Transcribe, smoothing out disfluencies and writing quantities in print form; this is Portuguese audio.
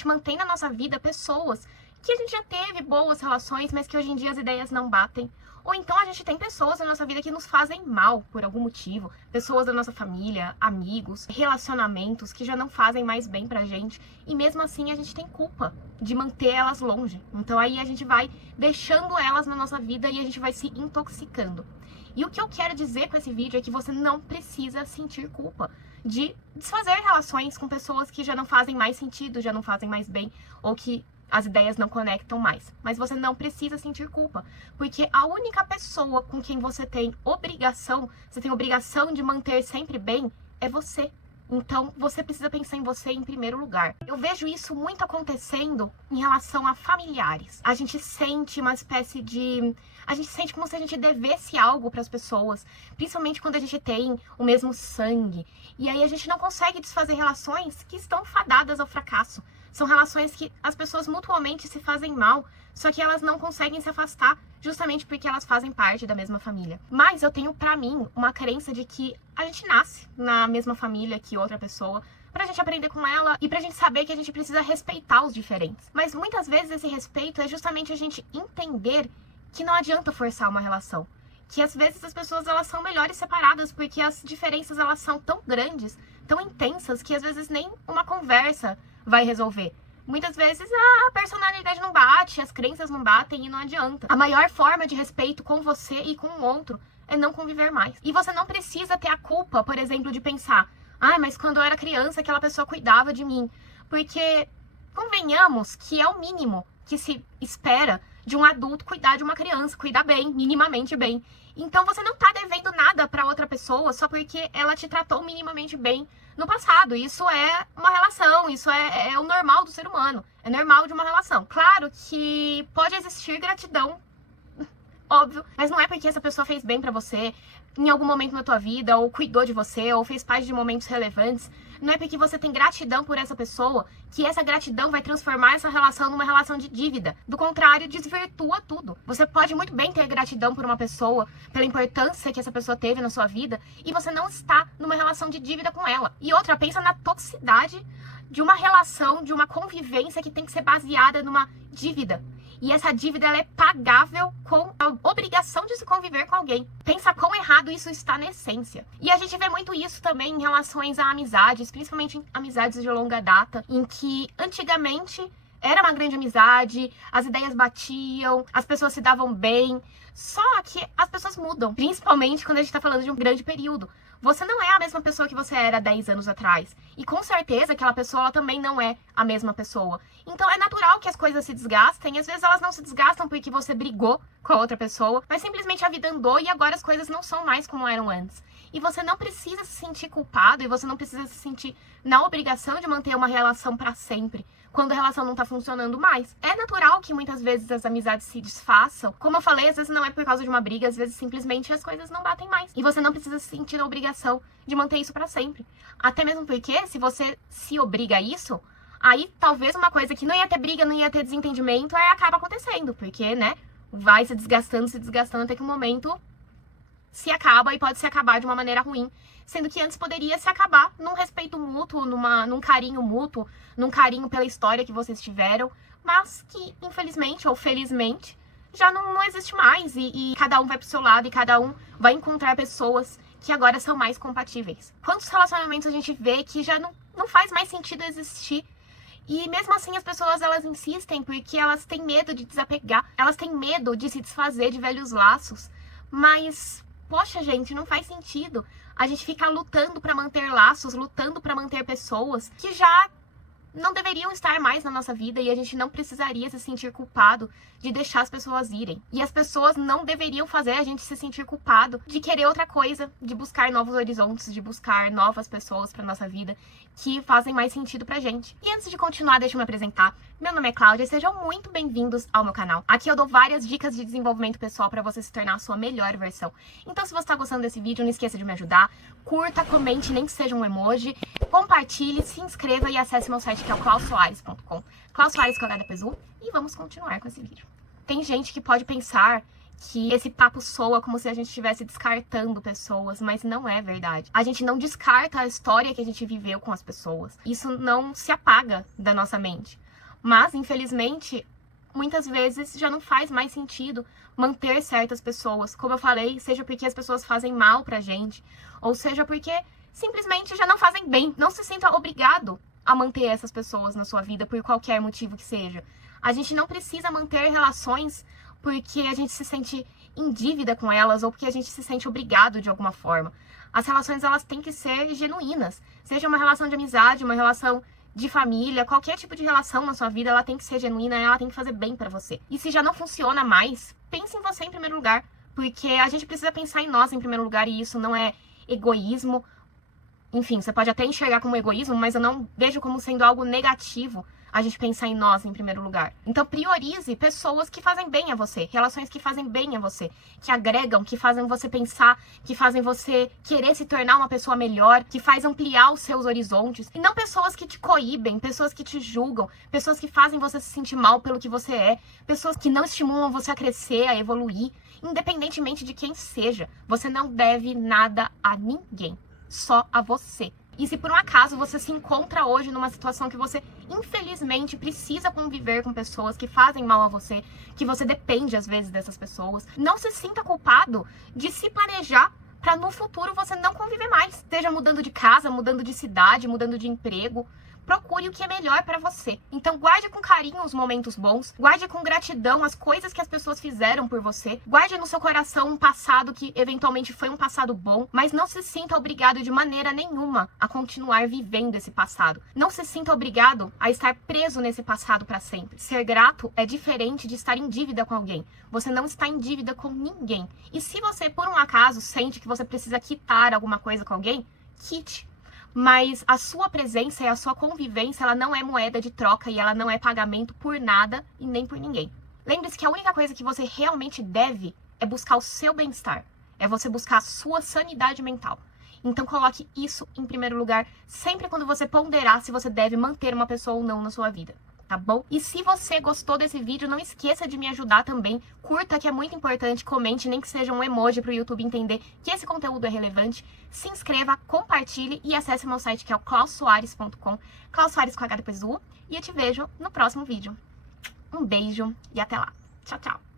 gente mantém na nossa vida pessoas que a gente já teve boas relações, mas que hoje em dia as ideias não batem. Ou então a gente tem pessoas na nossa vida que nos fazem mal por algum motivo. Pessoas da nossa família, amigos, relacionamentos que já não fazem mais bem pra gente. E mesmo assim a gente tem culpa de manter elas longe. Então aí a gente vai deixando elas na nossa vida e a gente vai se intoxicando. E o que eu quero dizer com esse vídeo é que você não precisa sentir culpa de desfazer relações com pessoas que já não fazem mais sentido, já não fazem mais bem, ou que as ideias não conectam mais. Mas você não precisa sentir culpa, porque a única pessoa com quem você tem obrigação de manter sempre bem, é você. Então, você precisa pensar em você em primeiro lugar. Eu vejo isso muito acontecendo em relação a familiares. A gente sente uma espécie de... A gente sente como se a gente devesse algo para as pessoas, principalmente quando a gente tem o mesmo sangue. E aí a gente não consegue desfazer relações que estão fadadas ao fracasso. São relações que as pessoas mutuamente se fazem mal, só que elas não conseguem se afastar justamente porque elas fazem parte da mesma família. Mas eu tenho pra mim uma crença de que a gente nasce na mesma família que outra pessoa, pra gente aprender com ela e pra gente saber que a gente precisa respeitar os diferentes. Mas muitas vezes esse respeito é justamente a gente entender que não adianta forçar uma relação. Que às vezes as pessoas elas são melhores separadas porque as diferenças elas são tão grandes, tão intensas, que às vezes nem uma conversa vai resolver. Muitas vezes a personalidade não bate, as crenças não batem e não adianta. A maior forma de respeito com você e com o outro é não conviver mais. E você não precisa ter a culpa, por exemplo, de pensar: mas quando eu era criança aquela pessoa cuidava de mim. Porque convenhamos que é o mínimo que se espera de um adulto cuidar de uma criança, cuidar bem, minimamente bem. Então você não tá devendo nada pra outra pessoa só porque ela te tratou minimamente bem no passado. Isso é uma relação, isso é o normal do ser humano, é normal de uma relação. Claro que pode existir gratidão, óbvio, mas não é porque essa pessoa fez bem pra você em algum momento na tua vida, ou cuidou de você, ou fez parte de momentos relevantes. Não é porque você tem gratidão por essa pessoa que essa gratidão vai transformar essa relação numa relação de dívida. Do contrário, desvirtua tudo. Você pode muito bem ter gratidão por uma pessoa, pela importância que essa pessoa teve na sua vida, e você não está numa relação de dívida com ela. E outra, pensa na toxicidade de uma relação, de uma convivência que tem que ser baseada numa dívida. E essa dívida ela é pagável com a obrigação de se conviver com alguém. Pensa quão errado isso está na essência. E a gente vê muito isso também em relações a amizades, principalmente em amizades de longa data, em que antigamente era uma grande amizade, as ideias batiam, as pessoas se davam bem. Só que as pessoas mudam, principalmente quando a gente tá falando de um grande período. Você não é a mesma pessoa que você era 10 anos atrás. E com certeza aquela pessoa ela também não é a mesma pessoa. Então é natural que as coisas se desgastem. Às vezes elas não se desgastam porque você brigou com a outra pessoa, mas simplesmente a vida andou e agora as coisas não são mais como eram antes. E você não precisa se sentir culpado e você não precisa se sentir na obrigação de manter uma relação pra sempre, quando a relação não tá funcionando mais. É natural que muitas vezes as amizades se desfaçam. Como eu falei, às vezes não é por causa de uma briga, às vezes simplesmente as coisas não batem mais. E você não precisa se sentir na obrigação de manter isso pra sempre. Até mesmo porque, se você se obriga a isso, aí talvez uma coisa que não ia ter briga, não ia ter desentendimento, aí acaba acontecendo. Porque, né, vai se desgastando até que um momento se acaba e pode se acabar de uma maneira ruim, sendo que antes poderia se acabar num respeito mútuo, num carinho mútuo, num carinho pela história que vocês tiveram, mas que infelizmente ou felizmente já não existe mais e cada um vai pro seu lado e cada um vai encontrar pessoas que agora são mais compatíveis. Quantos relacionamentos a gente vê que já não faz mais sentido existir? E mesmo assim as pessoas elas insistem porque elas têm medo de desapegar, elas têm medo de se desfazer de velhos laços, mas poxa, gente, não faz sentido a gente ficar lutando pra manter laços, lutando pra manter pessoas que já não deveriam estar mais na nossa vida e a gente não precisaria se sentir culpado de deixar as pessoas irem. E as pessoas não deveriam fazer a gente se sentir culpado de querer outra coisa, de buscar novos horizontes, de buscar novas pessoas pra nossa vida que fazem mais sentido pra gente. E antes de continuar, deixa eu me apresentar. Meu nome é Cláudia e sejam muito bem-vindos ao meu canal. Aqui eu dou várias dicas de desenvolvimento pessoal pra você se tornar a sua melhor versão. Então se você tá gostando desse vídeo, não esqueça de me ajudar. Curta, comente, nem que seja um emoji. Compartilhe, se inscreva e acesse meu site que é o clausoares.com. Klaus Soares com H e vamos continuar com esse vídeo. Tem gente que pode pensar que esse papo soa como se a gente estivesse descartando pessoas, mas não é verdade. A gente não descarta a história que a gente viveu com as pessoas. Isso não se apaga da nossa mente. Mas, infelizmente, muitas vezes já não faz mais sentido manter certas pessoas. Como eu falei, seja porque as pessoas fazem mal pra gente, ou seja porque simplesmente já não fazem bem. Não se sinta obrigado a manter essas pessoas na sua vida por qualquer motivo que seja. A gente não precisa manter relações porque a gente se sente em dívida com elas ou porque a gente se sente obrigado de alguma forma. As relações, elas têm que ser genuínas. Seja uma relação de amizade, uma relação de família, qualquer tipo de relação na sua vida, ela tem que ser genuína, ela tem que fazer bem pra você. E se já não funciona mais, pense em você em primeiro lugar, porque a gente precisa pensar em nós em primeiro lugar, e isso não é egoísmo. Enfim, você pode até enxergar como egoísmo, mas eu não vejo como sendo algo negativo a gente pensar em nós em primeiro lugar. Então priorize pessoas que fazem bem a você, relações que fazem bem a você, que agregam, que fazem você pensar, que fazem você querer se tornar uma pessoa melhor, que faz ampliar os seus horizontes. E não pessoas que te coíbem, pessoas que te julgam, pessoas que fazem você se sentir mal pelo que você é, pessoas que não estimulam você a crescer, a evoluir, independentemente de quem seja. Você não deve nada a ninguém, só a você. E se por um acaso você se encontra hoje numa situação que você, infelizmente, precisa conviver com pessoas que fazem mal a você, que você depende às vezes dessas pessoas, não se sinta culpado de se planejar para no futuro você não conviver mais. Seja mudando de casa, mudando de cidade, mudando de emprego. Procure o que é melhor para você. Então guarde com carinho os momentos bons, guarde com gratidão as coisas que as pessoas fizeram por você, guarde no seu coração um passado que eventualmente foi um passado bom, mas não se sinta obrigado de maneira nenhuma a continuar vivendo esse passado. Não se sinta obrigado a estar preso nesse passado para sempre. Ser grato é diferente de estar em dívida com alguém. Você não está em dívida com ninguém. E se você, por um acaso, sente que você precisa quitar alguma coisa com alguém, quite. Mas a sua presença e a sua convivência, ela não é moeda de troca e ela não é pagamento por nada e nem por ninguém. Lembre-se que a única coisa que você realmente deve é buscar o seu bem-estar. É você buscar a sua sanidade mental. Então coloque isso em primeiro lugar sempre quando você ponderar se você deve manter uma pessoa ou não na sua vida. Tá bom? E se você gostou desse vídeo, não esqueça de me ajudar também. Curta, que é muito importante, comente, nem que seja um emoji para o YouTube entender que esse conteúdo é relevante. Se inscreva, compartilhe e acesse meu site que é o clausoares.com, Klaus Soares com H depois do U. E eu te vejo no próximo vídeo. Um beijo e até lá. Tchau, tchau.